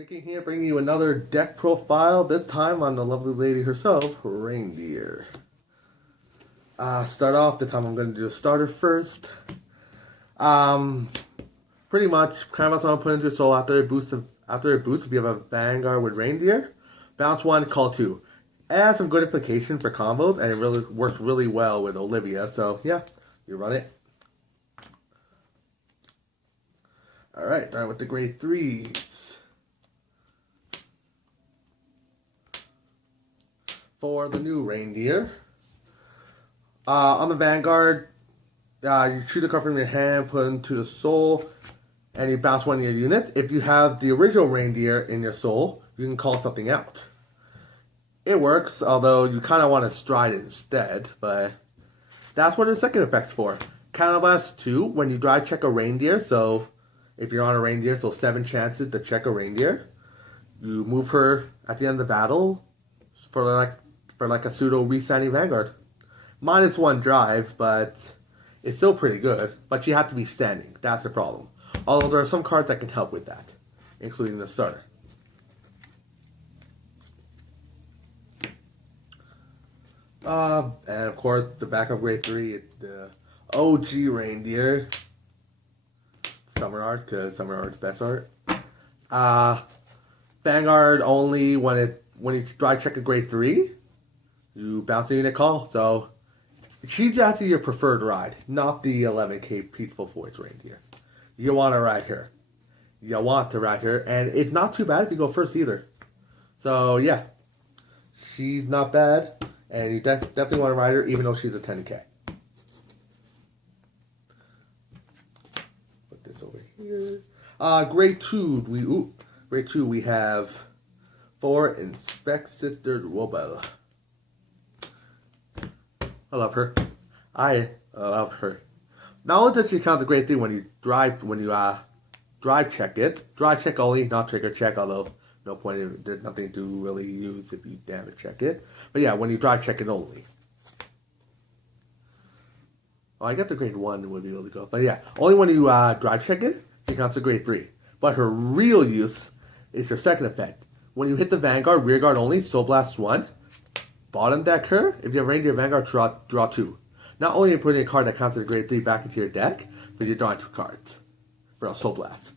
Drinking here, bringing you another deck profile, this time on the lovely lady herself, Reindear. Start off, this time I'm going to do a starter first. Pretty much, kind of what I'm put into your soul after it boosts, if you have a Vanguard with Reindear. Bounce 1, call 2. It has some good implication for combos, and it really works really well with Olivia, so yeah, you run it. Alright, starting with the grade 3s. For the new Reindear. On the Vanguard, you choose a card from your hand, put it into the soul, and you bounce one of your units. If you have the original Reindear in your soul, you can call something out. It works, although you kind of want to stride it instead, but that's what the second effect's for. Counterblast 2, when you drive check a Reindear, so if you're on a Reindear, so 7 chances to check a Reindear. You move her at the end of the battle for like a pseudo resigning Vanguard. -1 drive, but it's still pretty good. But you have to be standing. That's the problem. Although there are some cards that can help with that, including the starter. And of course, the backup grade 3, the OG Reindear. Summer art, because summer art's best art. Vanguard only when you drive check a grade 3, you bounce a unit call. So she's actually your preferred ride, not the 11k Peaceful Voice Reindear. You want to ride her. You want to ride her, and it's not too bad if you go first either. So yeah, she's not bad, and you definitely want to ride her, even though she's a 10k. Put this over here. Grade 2, grade 2 we have for Inspect Sister Robel. I love her. I love her. Not only does she count the grade 3 when you drive check it. Drive check only, not trigger check, although no point, there's nothing to really use if you damage check it. But yeah, when you drive check it only. Oh, I got the grade 1 would be able to go. But yeah, only when you drive check it, she counts a grade 3. But her real use is her second effect. When you hit the Vanguard, rear guard only, Soul Blast 1. Bottom deck her. If you have Reindear Vanguard, draw 2. Not only are you putting a card that counts as a grade 3 back into your deck, but you're drawing 2 cards for a Soul Blast.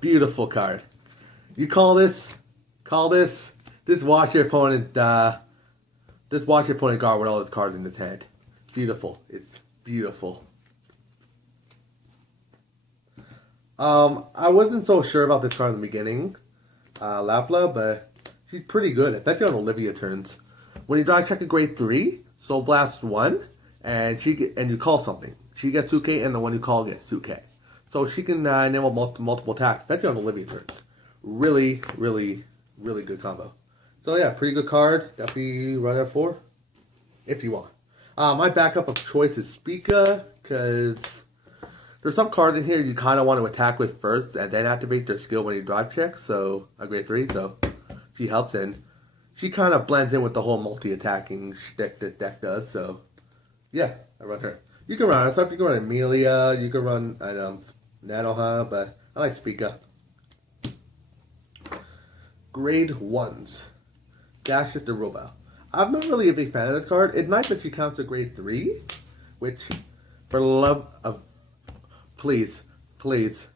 Beautiful card. You just watch your opponent guard with all his cards in his hand. Beautiful. It's beautiful. I wasn't so sure about this card in the beginning, Lapla, but she's pretty good, especially on Olivia turns. When you drive check a grade 3, Soul Blast 1, and you call something. She gets 2k, and the one you call gets 2k. So she can enable multiple attacks, especially on Olivia turns. Really, really, really good combo. So yeah, pretty good card. Definitely run it for, if you want. My backup of choice is Spica, because there's some cards in here you kind of want to attack with first, and then activate their skill when you drive check. So a grade 3, so she helps in. She kind of blends in with the whole multi-attacking shtick that deck does, so yeah, I run her. You can run other stuff. You can run Amelia, you can run Nanoha, but I like Spica. Grade 1s. Dash at the Robot. I'm not really a big fan of this card. It's nice that she counts a grade 3, which, for the love of, please, don't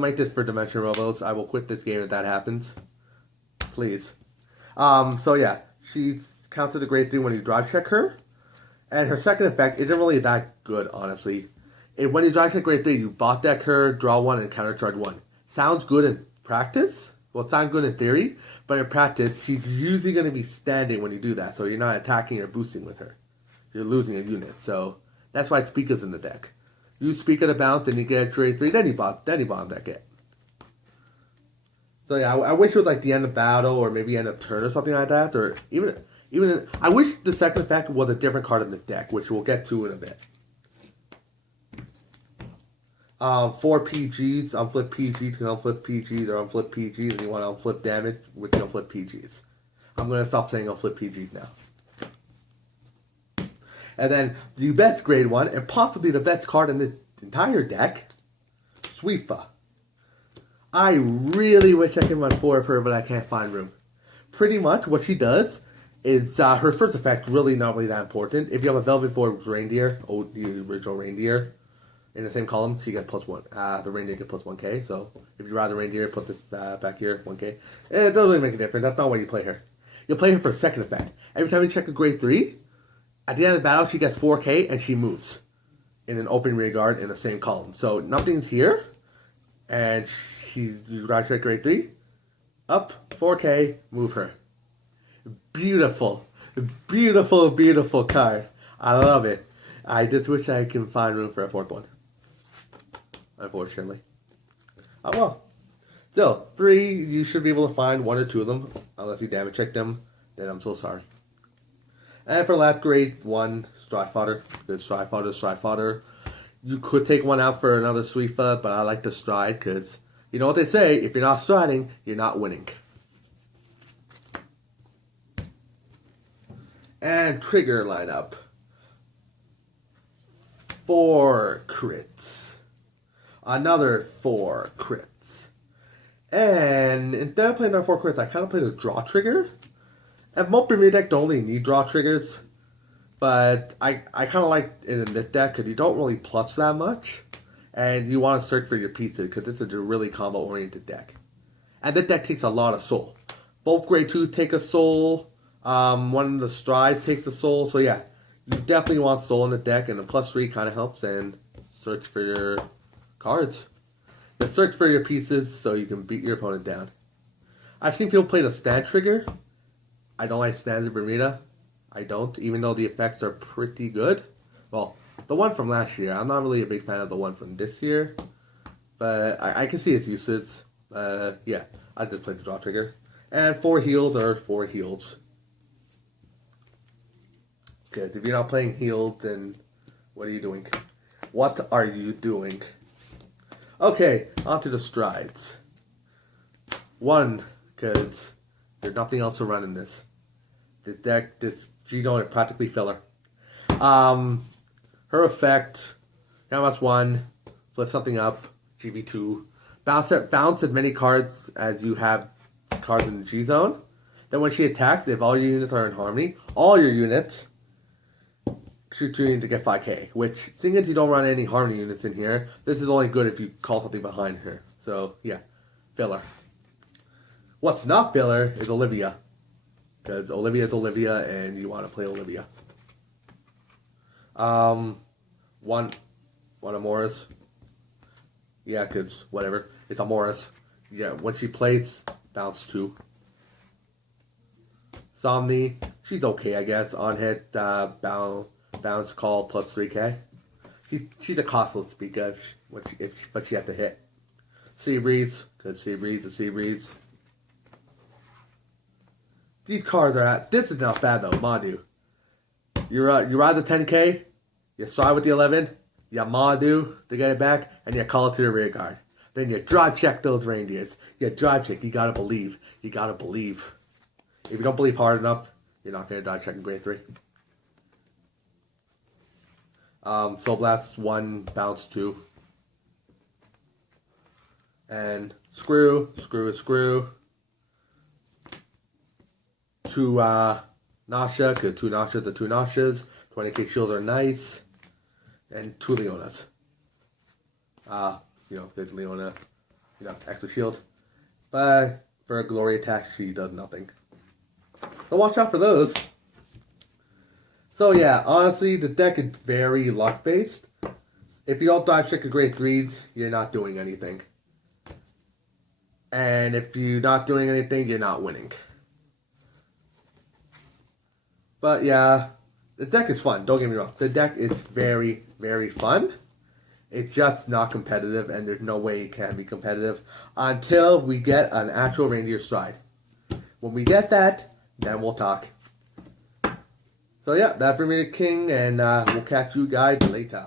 make this for Dimension Robos. I will quit this game if that happens. Please. So yeah, she counts as a grade 3 when you drive check her. And her second effect isn't really that good, honestly. When you drive check grade 3, you bot deck her, draw 1, and countercharge 1. Sounds good in practice. Well, it sounds good in theory, but in practice, she's usually going to be standing when you do that, so you're not attacking or boosting with her. You're losing a unit, so that's why Spica's in the deck. You Spica to bounce, then you get grade 3, then you bomb deck it. So yeah, I wish it was like the end of battle, or maybe end of turn or something like that, or even I wish the second effect was a different card in the deck, which we'll get to in a bit. 4 PGs, unflip PGs, you can unflip PGs or unflip PGs, and you want to unflip damage with the unflip PGs. I'm going to stop saying unflip PGs now. And then the best grade 1, and possibly the best card in the entire deck, Sweefa. I really wish I can run 4 of her, but I can't find room. Pretty much what she does is her first effect really not really that important. If you have a Velvet Void Reindeer, the original Reindeer, in the same column, she gets +1. The Reindeer gets +1k. So if you ride the Reindeer, put this back here, 1k. It doesn't really make a difference. That's not why you play her. You play her for a second effect. Every time you check a grade 3, at the end of the battle, she gets 4k and she moves in an open rear guard in the same column. So nothing's here, and you ride check grade 3, up 4k, move her. Beautiful, beautiful, beautiful card. I love it. I just wish I can find room for a 4th one. Unfortunately. Oh well. Still, 3, you should be able to find 1 or 2 of them. Unless you damage check them, then I'm so sorry. And for last grade 1, Stride Fodder. Good Stride Fodder, Stride Fodder. You could take one out for another Sweefa, but I like the Stride because you know what they say, if you're not striding, you're not winning. And trigger lineup. 4 crits. Another 4 crits. And instead of playing another 4 crits, I kind of played a draw trigger. And most Bermuda deck don't really need draw triggers. But I kind of like it in this deck because you don't really plus that much. And you want to search for your pieces because it's a really combo-oriented deck. And this deck takes a lot of soul. Both grade 2 take a soul. One of the Stride takes a soul. So yeah, you definitely want soul in the deck. And the +3 kind of helps. And search for your cards. Just search for your pieces so you can beat your opponent down. I've seen people play the stand trigger. I don't like stands in Bermuda. I don't, even though the effects are pretty good. Well, the one from last year, I'm not really a big fan of the one from this year. But I can see its uses. Yeah, I just played the draw trigger. And 4 heals are 4 heals. Because if you're not playing healed, then what are you doing? What are you doing? Okay, on to the strides. 1, because there's nothing else to run in this. The deck, this G-Zone is practically filler. Her effect, MS1, flip something up, GB2. Bounce as many cards as you have cards in the G-Zone. Then when she attacks, if all your units are in harmony, all your units shoot 2 to get 5k. Which, seeing as you don't run any harmony units in here, this is only good if you call something behind her. So, yeah, filler. What's not filler is Olivia. Because Olivia is Olivia, and you want to play Olivia. One Amoris. Yeah, because whatever. It's Amoris. Yeah, when she plays, bounce 2. Somni, she's okay, I guess. On hit, bounce, call, +3k. She's a costless speaker, but she has to hit. Sea Breeze, because Sea Breeze is Sea Breeze. These cards are at, this is not bad though, Madu. You ride the 10k, you stride with the 11, you Madu to get it back, and you call it to the rear guard. Then you drive check those reindeers. You drive check, you gotta believe. You gotta believe. If you don't believe hard enough, you're not gonna drive check in grade 3. Soul Blast 1, bounce 2. And screw. 2 Nasha, because 2 Nashas are 2 Nashas. 20k shields are nice. And 2 Leonas. There's Leona, extra shield. But for a glory attack, she does nothing. So watch out for those. So yeah, honestly, the deck is very luck-based. If you don't dive check a grade 3s, you're not doing anything. And if you're not doing anything, you're not winning. But yeah, the deck is fun, don't get me wrong. The deck is very, very fun. It's just not competitive, and there's no way it can be competitive until we get an actual Reindeer Stride. When we get that, then we'll talk. So yeah, that's Bermuda King, and we'll catch you guys later.